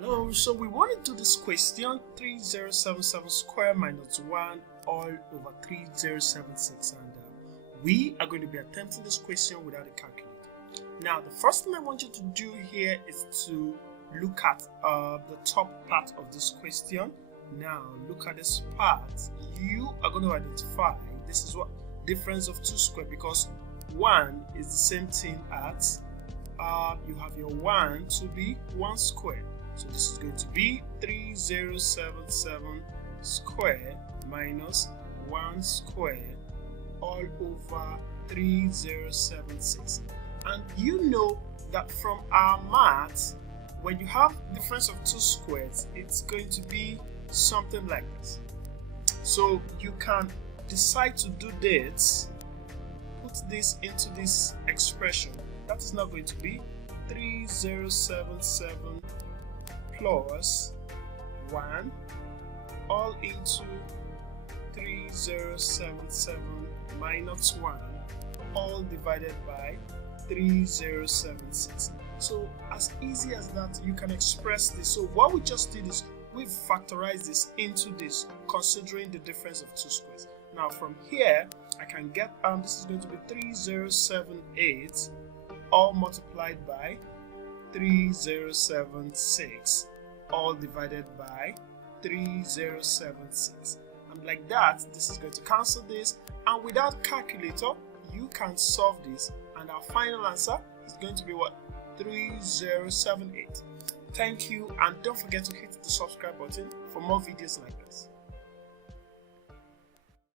Hello, so we want to do this question 3077 square minus 1 all over 3076, and we are going to be attempting this question without a calculator. Now, the first thing I want you to do here is to look at the top part of this question. Now, look at this part. You are going to identify this is what difference of 2 squared, because 1 is the same thing as you have your 1 to be 1 squared. So this is going to be 3077 squared minus 1 squared all over 3076. And you know that from our math, when you have difference of 2 squares, it's going to be something like this. So you can decide to do this, put this into this expression. That is now going to be 3077 plus 1 all into 3077 minus 1 all divided by 3076. So as easy as that, you can express this. So what we just did is we factorized this into this, considering the difference of 2 squares. Now from here, I can get this is going to be 3078 all multiplied by 3076 all divided by 3076, and like that this is going to cancel this, and without calculator you can solve this, and our final answer is going to be what? 3078. Thank you, and don't forget to hit the subscribe button for more videos like this.